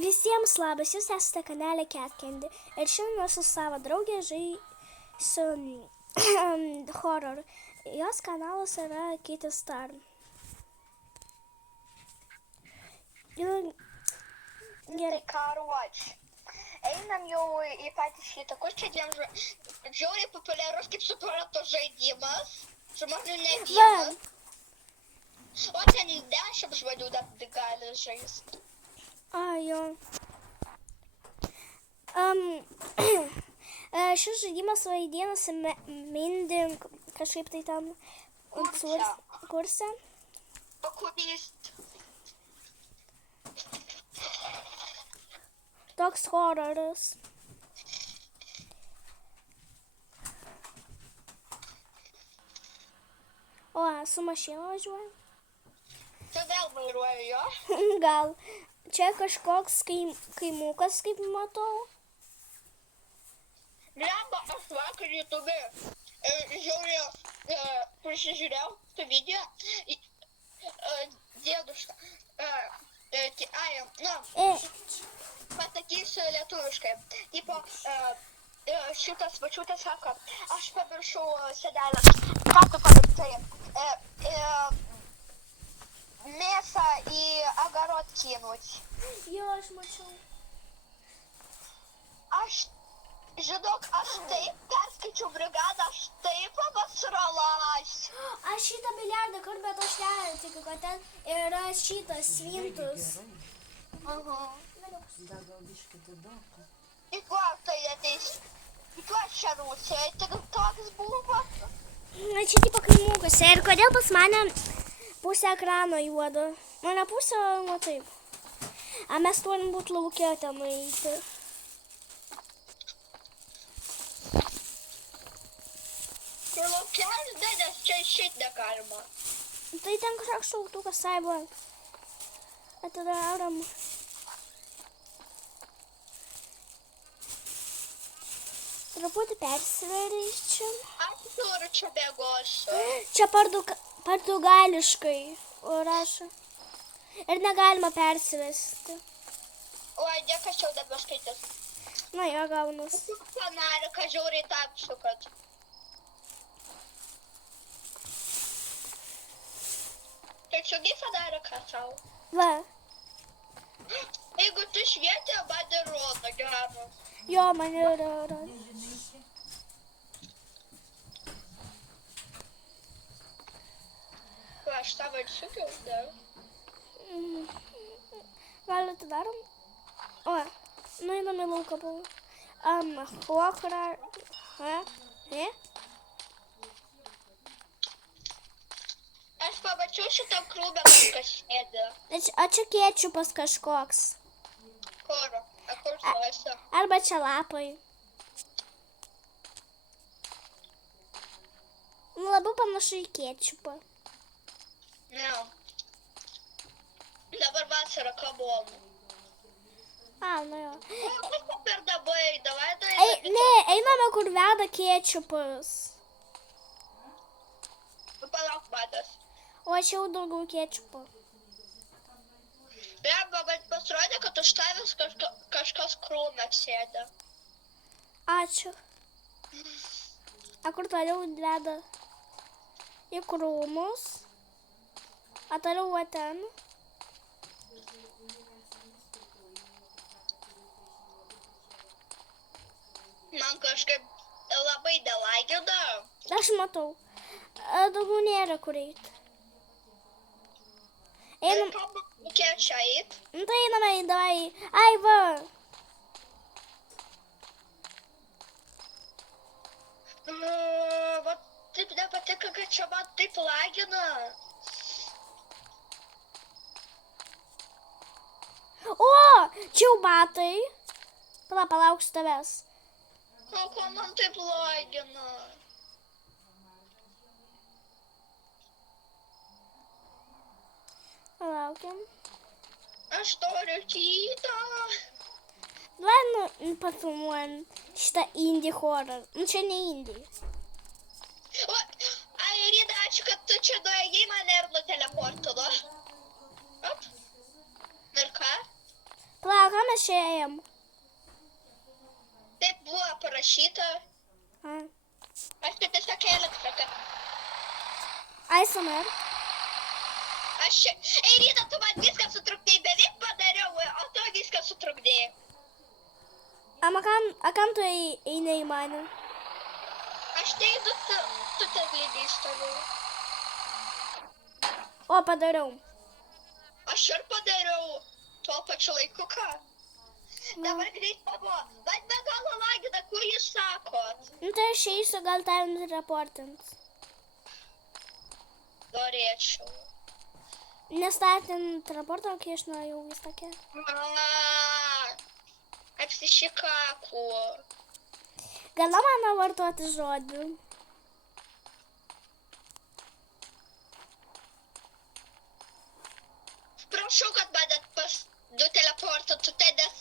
Visiems labas, jūs esate kanale Cat Candy ir šiandien su savo draugė žaisiu horror. Jos kanalas yra Kitty Star. Tai ką ruoč. Einam jau į patį šitą, kur čia dviem žiauriai populiarus, kaip suprantu, žaidimas. Žmonių ne vienas. O ten 10 žmonių dar gali žaisti. Jo. Šis žaidimas vaidinasi Mindy kažkaip tai tam kurse. Okulist. Toks hororas. O, su mašina važiuoju. Tu vėl vairuoju jo? Gal. Čia kažkoks kaimukas, kaip matau. Blemba, aš vakar YouTube žiauriai prisižiūrėjau tą video. Dėdušką. Pasakysiu lietuviškai. Tipo, šitas vačiūtas sako, aš pamiršau sedelės. Ką tu pamiršai? Mėsą į agarot kinut. Jo, aš mačiau. Žinok, aš taip perskaičiau brigadą, aš taip apasralas. Aš šitą biliardą kur, bet aš netikiu, kad ten yra šitas svintus. Aha. Dar gal biškį didoka. Į kuo tai ateis? Į kuo čia Rusija? Tik toks buvo? Na, čia tipo kaimukas. Ir kodėl pas mane pusę ekrano juodo? Mane pusę, nu taip. A mes turim būt lauke ten nueiti. Tai laukelis, nes čia išeit negalima. Tai ten kažkoks šauktukas saibo. Atidarom. Truputį persiverčiam. Aš turiu čia bėgosiu. Čia portugališkai rašo. Ir negalima persivesti. Oi, niekas jau dabar skaitys. Na, jo gaunas. Fanarika žiauriai tamsu, kad. Tai čiugi fanarika savo. Va. Jeigu tu švietė, man ir rodo geras. Jo, man yra. Aš tavo atsukiau, dar. Gal atidarom? O, nueinam į lauką buvo. Hokra. Aš pamačiau šitą krūmę, kažkas sėdė. O čia kečupas kažkoks. Kur? Kur tu esi? Arba čia lapai. Nu, labiau panašu į kečupą. Ne. Dabar vasara kabonų. Nu jo. O, per dabai, davai tai. Ne, einame, kur veda kečupas. Palauk matas. O aš jau daugiau kečupo. Blemba, man pasirodė, kad už tavęs kažkas krūmę sėdė. Ačiū. A kur toliau veda? Į krūmus. A toliau ten. Man kažkaip labai delagina. Aš matau. Daugiau nėra kur eiti. Einam. Reikėjo čia eit. Nu tai einame, davai. Ai, va. Va taip nepatika, kad čia man taip lagina. O, čia jau batai. Palauksiu tavęs. O ko man taip lagina? Palaukiam. Aš noriu kitą. Ладно, pafilmuojam šitą indie horror. Nu čia ne indie. O, Rita, ačiū, kad tu čia nuėjai mane ir nuteleportino. Op. Ir ką? ką mes čia ėjom? Taip buvo parašyta. A. Aš čia tiesiog elektriką. ASMR. Aš čia... Ei, Ryta, tu man viską sutrukdėjai, beveik padariau, o tu viską sutrukdėjai. A kam tu eini į mane? Aš tai tu ten lygiai stovėjau. O, padariau. Aš ir padariau tuo pačiu laiku, ką? Dabar greit pavo. Bet be galo lagina, kur jūs sakot? Nu tai aš eisiu, gal tavim reportint. Norėčiau. Nestatint raportą, kai aš norėjau vis tokia. Apsišikaku. Gana man vartoti žodžių. Prašau, kad mane pas du teleportatų, nes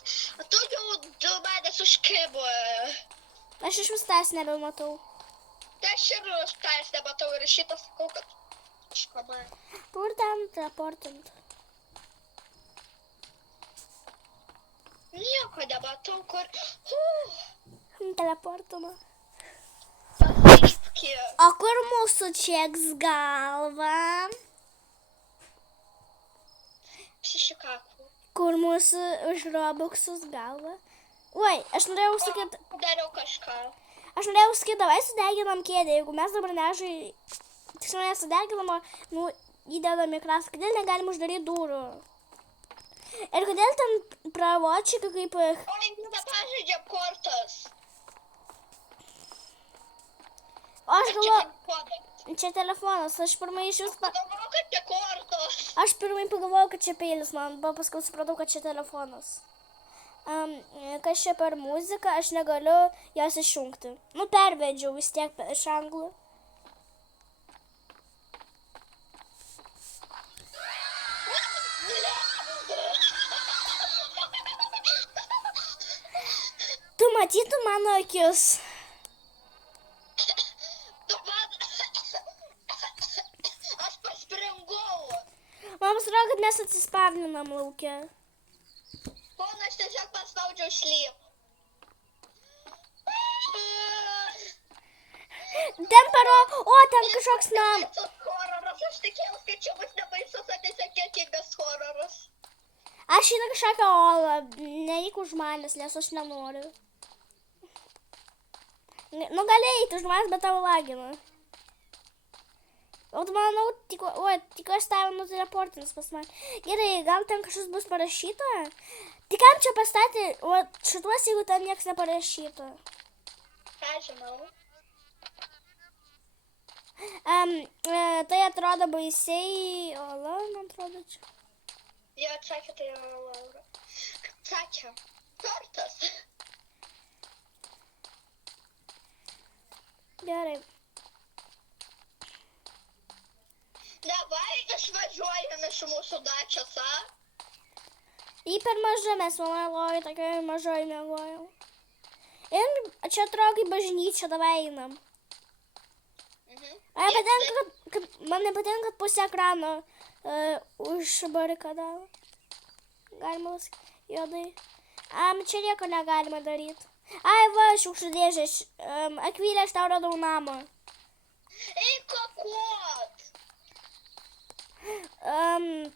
tu jau du manęs užkibo. Aš iš vis tas nebematau. Tai aš ir tais nematau ir šitą sakau, kad iškamai. Kur ten raportint? Nieko nematau, kur... Teleportama. Pasipki. O kur mūsų čieks galva? Apsišikaku. Kur mūsų už Robuxus galva? Oi, aš norėjau sakyti, Dariau kažką. davai sudeginam kėdę, jeigu mes dabar nežai, tiksliau nesudeginam, nu, įdedam į krasą, kodėl negalim uždaryti durų? Ir kodėl ten pravočiai kaip... Oi, nepažaidžiam kortas. O aš galvoju, Pagalvojau, čia telefonas, aš pirmai iš vis... kad čia kortos. Aš pirmai pagalvojau, kad čia peilis man, bet paskui supratau, kad čia telefonas. Kas čia per muziką, aš negaliu jos išjungti. Nu, pervedžiau vis tiek iš anglų. Tu matytum mano akis. Aš paspringau. Man pasirodo, kad mes atsispavninam lauke. Pona, aš tiesiog paspaudžiau sleep. Ten ten kažkoks nam. Hororas, aš tikėjausi, kad čia bus nebaisus, o tiesiog juokingas hororas. Aš einu kažkokią olą, neik už manęs, nes aš nenoriu. Nu, gali eiti už manęs, bet tavo lagina. O tu manau, tikiuosi tave nuteleportins pas man. Gerai, gal ten kažkas bus parašyta? Tai kam čia pastatė, o šituos, jeigu ten nieks neparašyta? Ką žinau? Tai atrodo baisiai, ola, man atrodo čia. Jo, atsakė, tai yra Laura. Atsakė. Tortas. Gerai. Davai išvažiuojame iš mūsų dačios, a? Į per mažą mes mėlojai, tokioj mažoj mėlojau. Ir čia atrodo kaip bažnyčia, davai einam. Man nepatinka, kad pusę ekrano užbarikadavo. Galima juodai. Čia nieko negalima daryti. Ai, va, šiukšlių dėžė. Akvilė, aš tau radau namą. Eik kakot.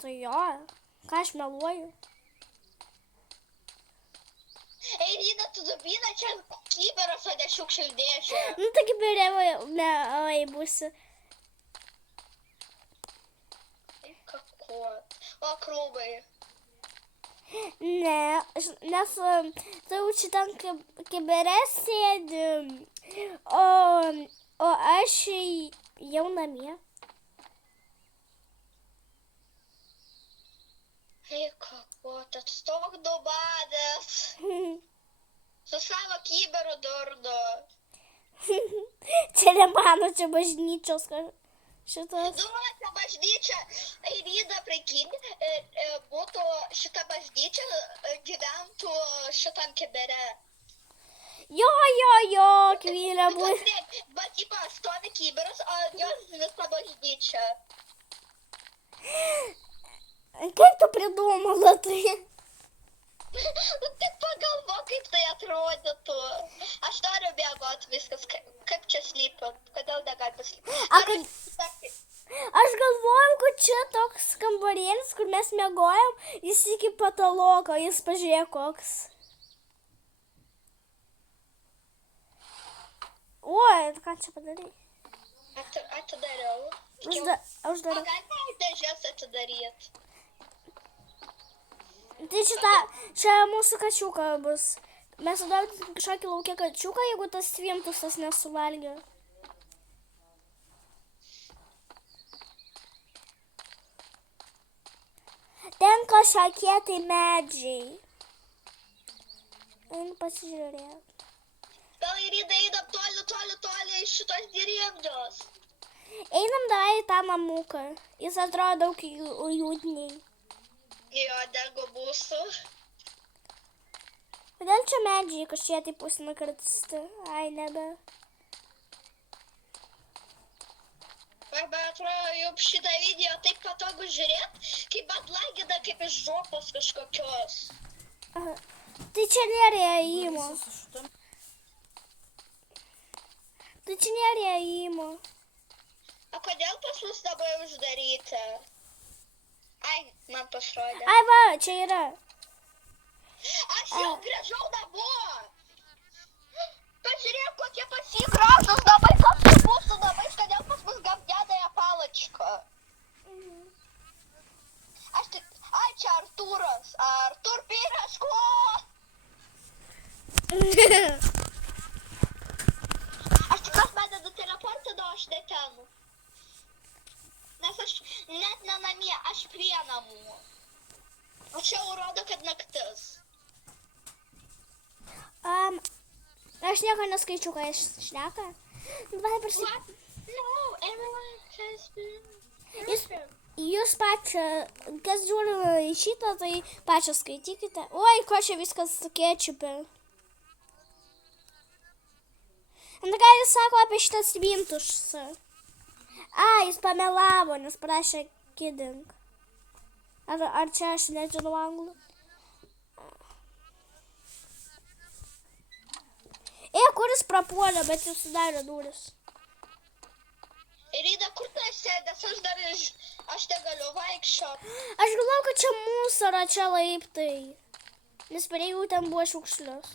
Tai jo. Ką aš meluoju? Ei, Rina, tu dubina, čia kiberas, o ne šiukšlių dėžė. Nu, tai kibirė, būsi. Eik kakot. O, krūbai. Ne, nes tu čia ten kibirė sėdi, o aš jau namie. Eik kakot, atstok dubadės. Su savo kiberu durdu. Čia ne mano, čia bažnyčios šitas. Duota bažnyčia, Rina, prekinė, būtų šita bažnyčia, gyventų šitam kibere. Jo, Akvilė bus. Bet ypa stovi kiberas, o jos visa bažnyčia. Kaip tu pridumala tai? Nu, tik pagalvok, kaip tai atrodytų. Aš noriu bėgoti viskas, kaip čia slypint, kodėl negali paslypti. A, aš galvojau, kad čia toks kambarėlis, kur mes miegojom, jis iki patoloko, jis pažiūrėjo koks. Oi, ką čia padarai? Atidariau. Uždariau. Galima dėžės atidaryti. Tai čia mūsų kačiuka bus. Mes sudarėm kažkokį laukia kačiuką, jeigu tas svintusas nesuvalgė. Ten kažkokie tai medžiai. Einu pasižiūrėti. Gal ir einam toli iš šitos direkcijos. Einam dar į tą namuką. Jis atrodo daug liūdniai. Jo, degu mūsų. Kodėl čia medžiai kažkie tai pusė nukarsti? Ai, nebe. Man atrodo, jau šitą video taip patogu žiūrėti, kaip atlagina kaip iš žopos kažkokios. Aha. Tai čia nėra įėjimo. Tai čia nėra įėjimo. O kodėl pas mus dabar uždaryti? Ai, man pasirodė. Ai, va, čia yra. Aš jau grįžau namo. Pažiūrėk, kokie pas jį gražus namai, koks su mūsų namais, kodėl pas mus gamdėdąją palačką. Aš tik... Ai, čia Artūras. Artūr Piraško. Aš tikras mane nuteleportino, aš ne ten. Nes aš net ne namie, aš prie namų. O čia jau rodo, kad naktis. Aš nieko neskaičiu, ką aš šneka. Davai prasi... No, everyone has been... Jūs pačią, kas žiūri į šitą, tai pačią skaitykite. Oi, ko čia viskas ketčiupė. Na ką jis sako apie šitą svintusą? Jis pamelavo, nes prašė kidding. Ar čia aš nežinau anglų? Kuris prapuolė, bet jis sudarė duris. Rida, kur tu esi, nes aš negaliu vaikščioti. Aš galvoju, kad čia mūsų, ar čia laiptai. Nes prie jų ten buvo šiukšlius.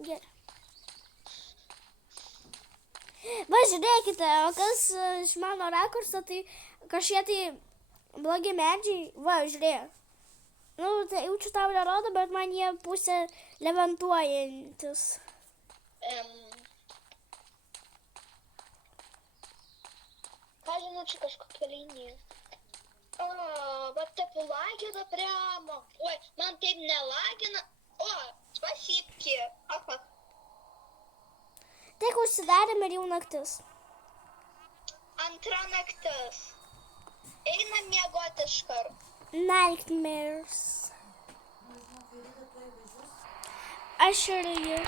Gerai. Va, žiūrėkite, o kas iš mano rakurso, tai kažkie tai blogi medžiai. Va, žiūrėk. Nu, tai jaučiu tau nerodo, bet man jie pusė levantuojantis. Ką žinau, čia kažkokia linija. Bet taip lagina prямо. Oi, man taip nelagina. O, spasibki. Apa. Tik užsidarėm ir jau naktis. Antra naktis. Einam miegoti iškart. Nightmares. Aš ir jį.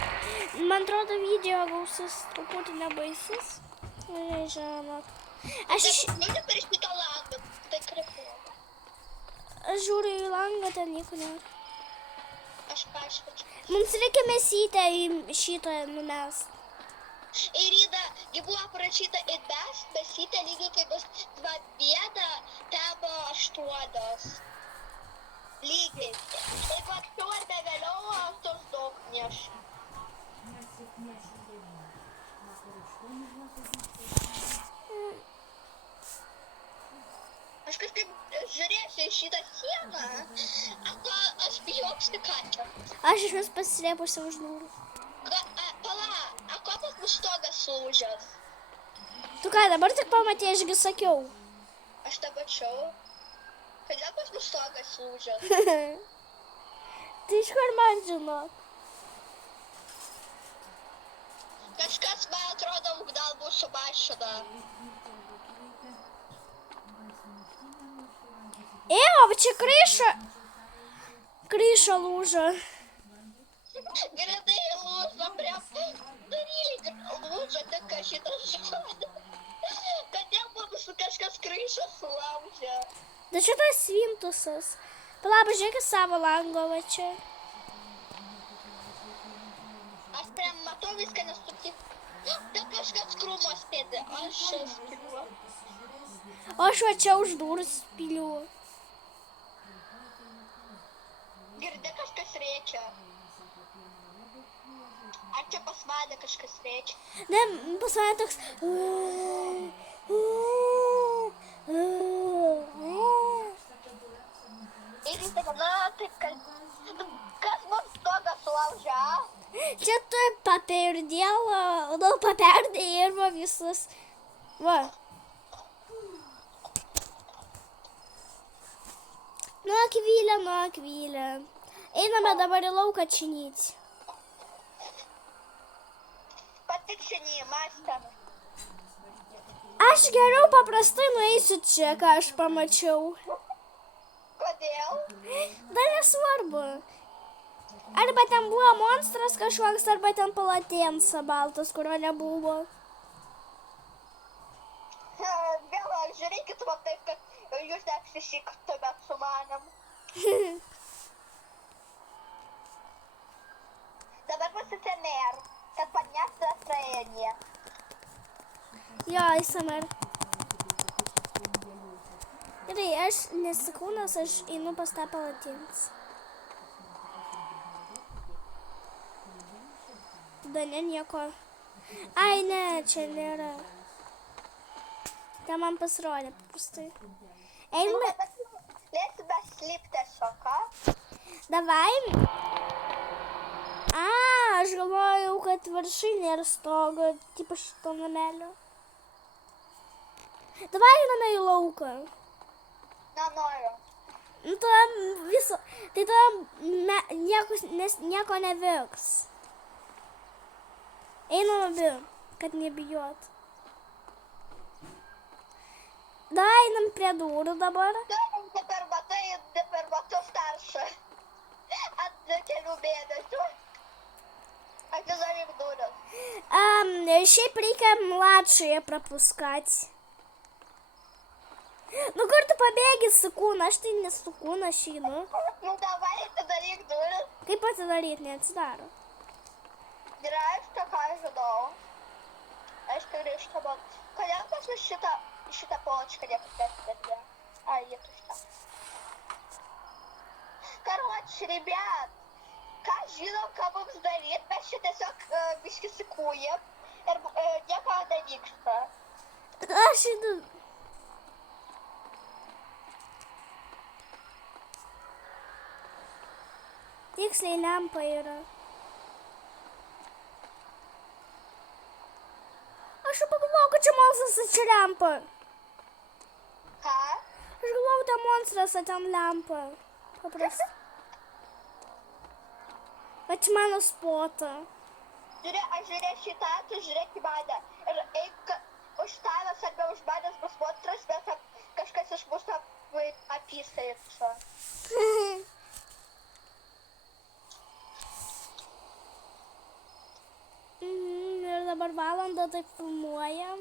Man atrodo, video gausis truputį nebaisis. Žinot. Aš per šitą langą, tai krepuoju. Aš žiūriu į langą, ten nieko nėra. Aš pašvačiu. Mums reikia mesytę į šitą numest. Ir Rida, ji buvo parašyta įbest, mesytė lygiai kaip bus 2 bėda, tebo 8. Lygiai. Jeigu anksčiau ar be vėliau, tos daug neša. Aš kažkaip žiūrėsiu į šitą sieną, aš bijauksiu kačio. Aš iš vis pasislėpusi už durų. Pala, ko pas mus stogas sulūžęs? Tu ką, dabar tik pamatė, ašgi sakiau. Aš tą pačiau. Kodėl pas mus stogas sulūžęs? Tai iš kur man žinok? Kažkas, man atrodo, gal bus sumašina. Va čia kryša lūžo. Greitai lūžo prie darylį, lūžo tik šitas žodis. Kodėl mums Mūsų kažkas kryšą sulaužė. Da čia tas svintusas. Pala, pažiūrėk į savo langą va čia. Aš priem matau viską nesutik. Da kažkas krūmos sėdi. Aš spiliu. O aš va čia už durų spiliu. Girdi kažkas rėkia. Ar čia pas vadą kažkas rėkia? Ne, pas mane toks... Ir jis taip, na, taip, kas mums stogą sulaužė, a? Čia tu paperdėlo, nu paperdė ir va visas. Va. Nu, akvilė. Einame dabar į lauką činyti. Patikšinį, mąstam. Aš geriau paprastai nueisiu čia, ką aš pamačiau. Kodėl? Dar nesvarbu. Arba ten buvo monstras kažkoks, arba ten palatėnsa baltas, kurio nebuvo. Vėl žiūrėkit man taip, kad jūs neapsišiktumėt su manim. Dabar pasisemėr, kad поднять настроение. Jo, įsamer. Gerai, aš nesikūnas, aš einu pas tą palatėnsą. Da ne, nieko. Ai, ne, čia nėra. Ten man pasirodė paprastai. Einame. Lėsime slipti šoką. Davai. A, aš galvojau, kad viršai nėra stogo, tipo šito namelio. Davai einame į lauką. Nenoriu. Nu, tada viso, tai tada nieko nevyks. Einam abi, kad nebijot. Da, einam prie durų dabar. Per matus taršą. Ant kelių mėnesių. Atidaryk duris. Šiaip reikia mladšąją prapuskati. Nu, kur tu pabėgi su kūna, aš tai nesu kūna šeinu. Nu, davai, atidaryk duris. Kaip atidaryti, neatsidaro. Gerai, aš tą ką žinau. Aš grįžtu, bet kodėl pas mus šitą poločką niekas neatidė? Ai, jie tušta. Короче, ребят, ką žinom, ką mums daryt, mes čia tiesiog biškį sikūjam ir nieko nevyksta. Aš einu. Tiksliai lempa yra. Aš jau pagalvojau, kad čia monstras čia lempa. Ką? Aš galvojau, ten monstras ten lempa. Paprastai. Va čia mano spota. Aš žiūrėk šitą, tu žiūrėk į mane. Ir eik už tavęs arba už manęs bus monstras, bet kažkas iš mūsų apysaica. Ir dabar valandą taip filmuojam.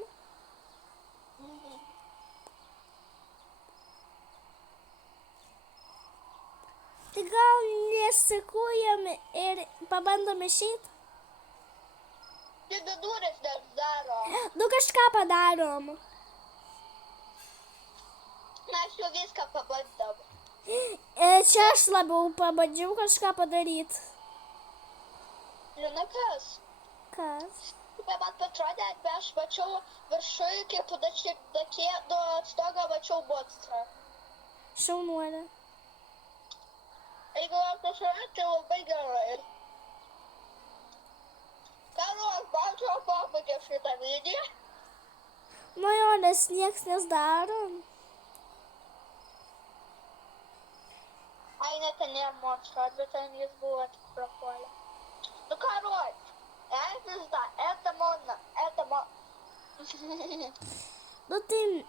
Tai gal nesikūjam ir pabandom išeit? Tai durys nedaro. Nu kažką padarom. Mes jau viską pabandom. Čia aš labiau pabandžiau kažką padaryti. Žinai kas? Kas? Man patrodė, bet aš mačiau viršui, kaip nuo stogo mačiau monstrą. Šaunuolė. Jeigu aš pažiūrėjau, tai labai gerai. Karos, man čia pabaigė šitą video. Nu jo, nes nieks nesdaro. Ai, ne, ten nėra monstras, bet ten jis buvo tik prapuolė. Ну, короче, это модно. Nu tai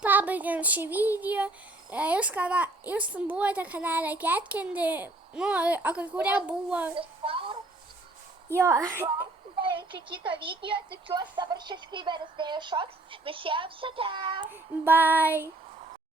pabaigiam šį video. Jūs buvote kanale Cat Candy. Nu, o kai kurie buvo. Jo. iki kito video. Tikiuosi dabar šis kryberis neiššoks. Visiems ate. Bye.